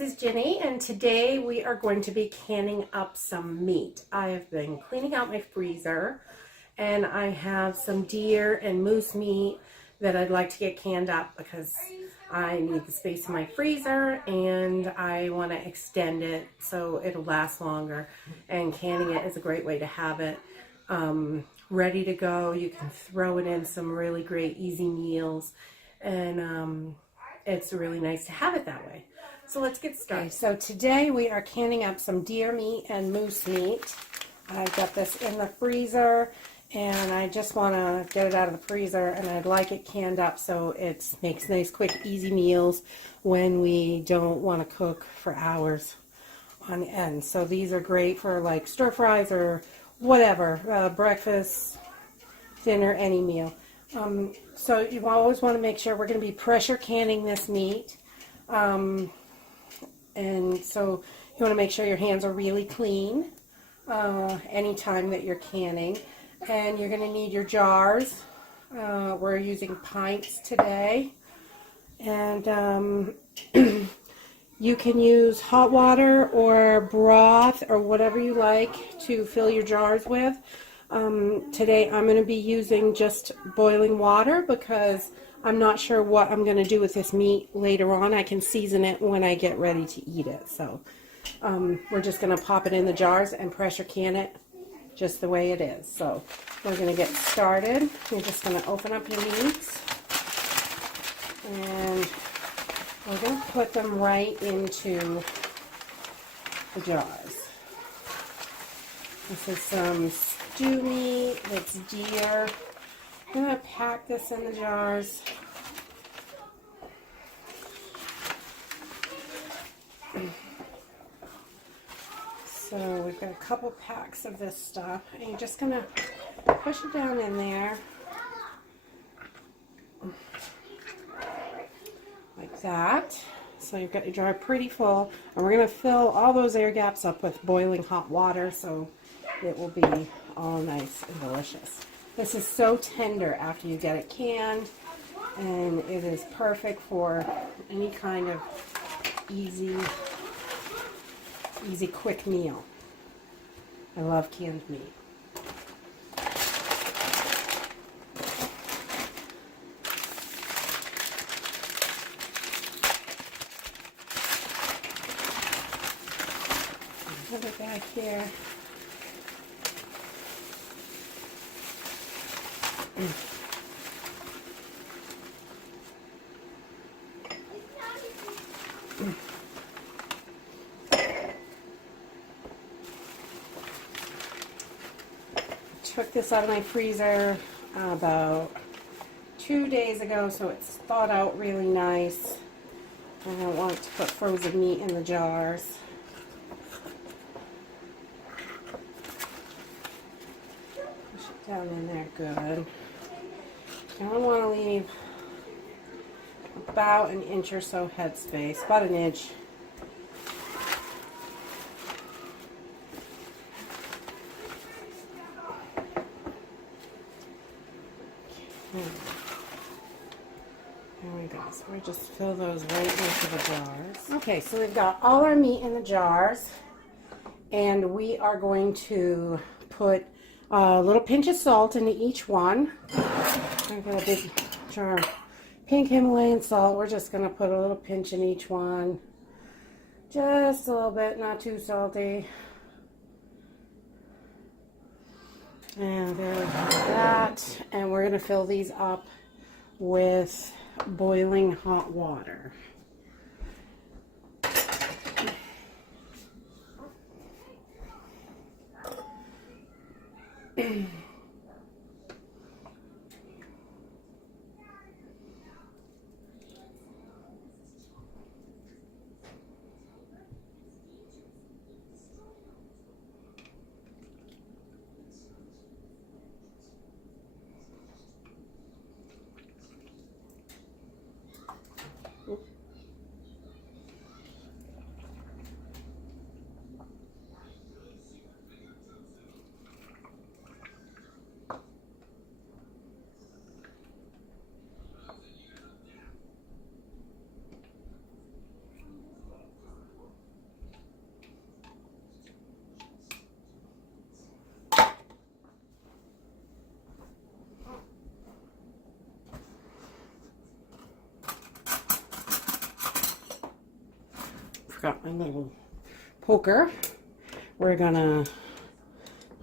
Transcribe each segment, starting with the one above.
this is Jenny, and today we are going to be canning up some meat. I have been cleaning out my freezer, and I have some deer and moose meat that I'd like to get canned up because I need the space in my freezer and I want to extend it so it'll last longer. And canning it is a great way to have it ready to go. You can throw it in some really great easy meals, and it's really nice to have it that way. So let's get started. Okay, so today we are canning up some deer meat and moose meat. I've got this in the freezer, and I just want to get it out of the freezer, and I'd like it canned up so it makes nice, quick, easy meals when we don't want to cook for hours on end. So these are great for like stir fries or whatever, breakfast, dinner, any meal. So you always want to make sure we're going to be pressure canning this meat. And so you want to make sure your hands are really clean anytime that you're canning. And you're going to need your jars. We're using pints today. And you can use hot water or broth or whatever you like to fill your jars with. Today I'm going to be using just boiling water because I'm not sure what I'm going to do with this meat later on. I can season it when I get ready to eat it. So we're just going to pop it in the jars and pressure can it just the way it is. So we're going to get started. You're just going to open up your meats, and we're going to put them right into the jars. This is some stew meat, it's deer. I'm going to pack this in the jars. So we've got a couple packs of this stuff, and you're just going to push it down in there like that. So you've got your jar pretty full, and we're going to fill all those air gaps up with boiling hot water so it will be all nice and delicious. This is so tender after you get it canned, and it is perfect for any kind of easy quick meal. I love canned meat. Put it back here. Took this out of my freezer about 2 days ago, so it's thawed out really nice. I don't want to put frozen meat in the jars. Push it down in there good. I don't want to leave about an inch or so headspace, about an inch. There we go. So we just fill those right into the jars. Okay, so we've got all our meat in the jars, and we are going to put a little pinch of salt into each one. I've got a big jar of pink Himalayan salt. We're just going to put a little pinch in each one. Just a little bit, not too salty. And there we have that. And we're going to fill these up with boiling hot water. forgot my little poker. We're gonna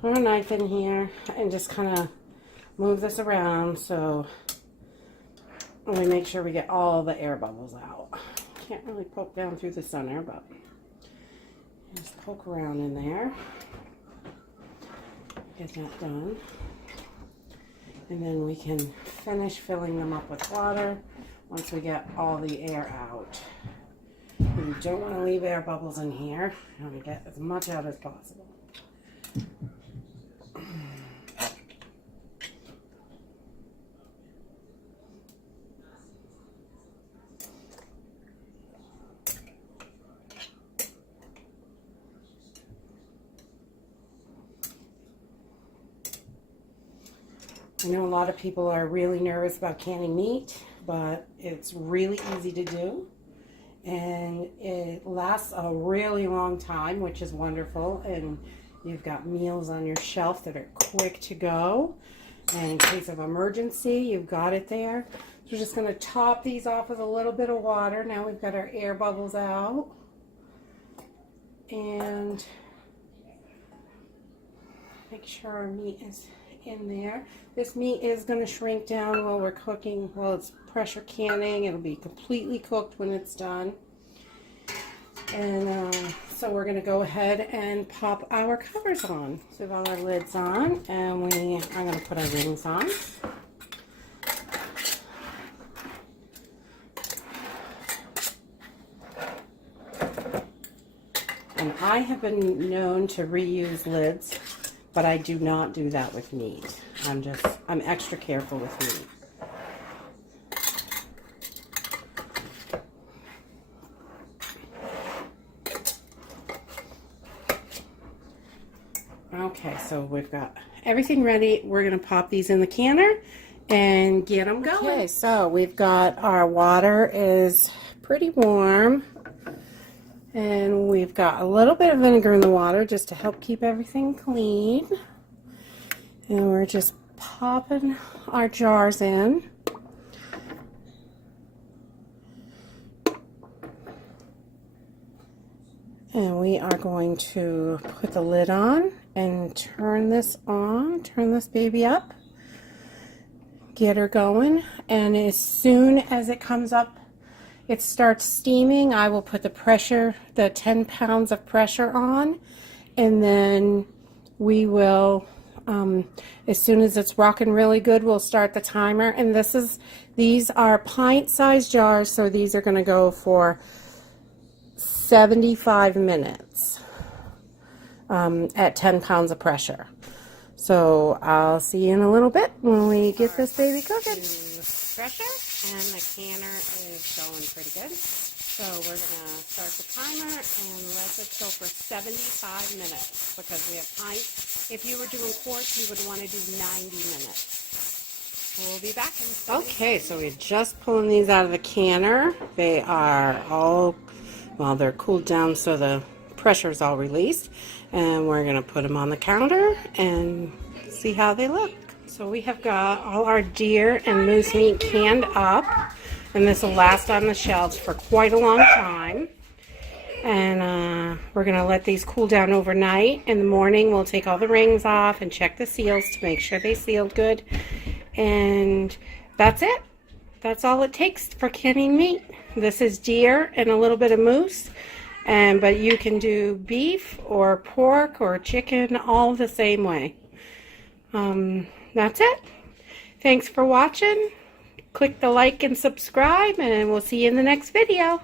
put a knife in here and just kind of move this around so we make sure we get all the air bubbles out. Can't really poke down through the center, but just poke around in there. Get that done. And then we can finish filling them up with water once we get all the air out. You don't want to leave air bubbles in here. You want to get as much out as possible. I know a lot of people are really nervous about canning meat, but it's really easy to do. And it lasts a really long time, which is wonderful. And you've got meals on your shelf that are quick to go. And in case of emergency, you've got it there. So we're just going to top these off with a little bit of water. Now we've got our air bubbles out. And make sure our meat is in there. This meat is going to shrink down while we're cooking. While it's pressure canning, it'll be completely cooked when it's done. And so we're going to go ahead and pop our covers on. So we have all our lids on, and I'm going to put our rings on. And I have been known to reuse lids, but I do not do that with meat. I'm extra careful with meat. Okay, so we've got everything ready. We're going to pop these in the canner and get them going. Okay, so we've got our water is pretty warm. And we've got a little bit of vinegar in the water just to help keep everything clean. And we're just popping our jars in. And we are going to put the lid on and turn this on, turn this baby up, get her going. And as soon as it comes up, it starts steaming, I will put the pressure, the 10 pounds of pressure on, and then we will, as soon as it's rocking really good, we'll start the timer. And these are pint-sized jars, so these are going to go for 75 minutes at 10 pounds of pressure. So I'll see you in a little bit when we get this baby cooking. Pressure. And the canner is going pretty good. So we're going to start the timer and let it go for 75 minutes because we have pints. If you were doing quarts, you would want to do 90 minutes. We'll be back in 70 minutes. Okay, so we're just pulling these out of the canner. They are all, well, they're cooled down so the pressure is all released. And we're going to put them on the counter and see how they look. So we have got all our deer and moose meat canned up, and this will last on the shelves for quite a long time. And we're going to let these cool down overnight. In the morning, we'll take all the rings off and check the seals to make sure they sealed good. And that's it. That's all it takes for canning meat. This is deer and a little bit of moose, but you can do beef or pork or chicken all the same way. That's it. Thanks for watching. Click the like and subscribe, and we'll see you in the next video.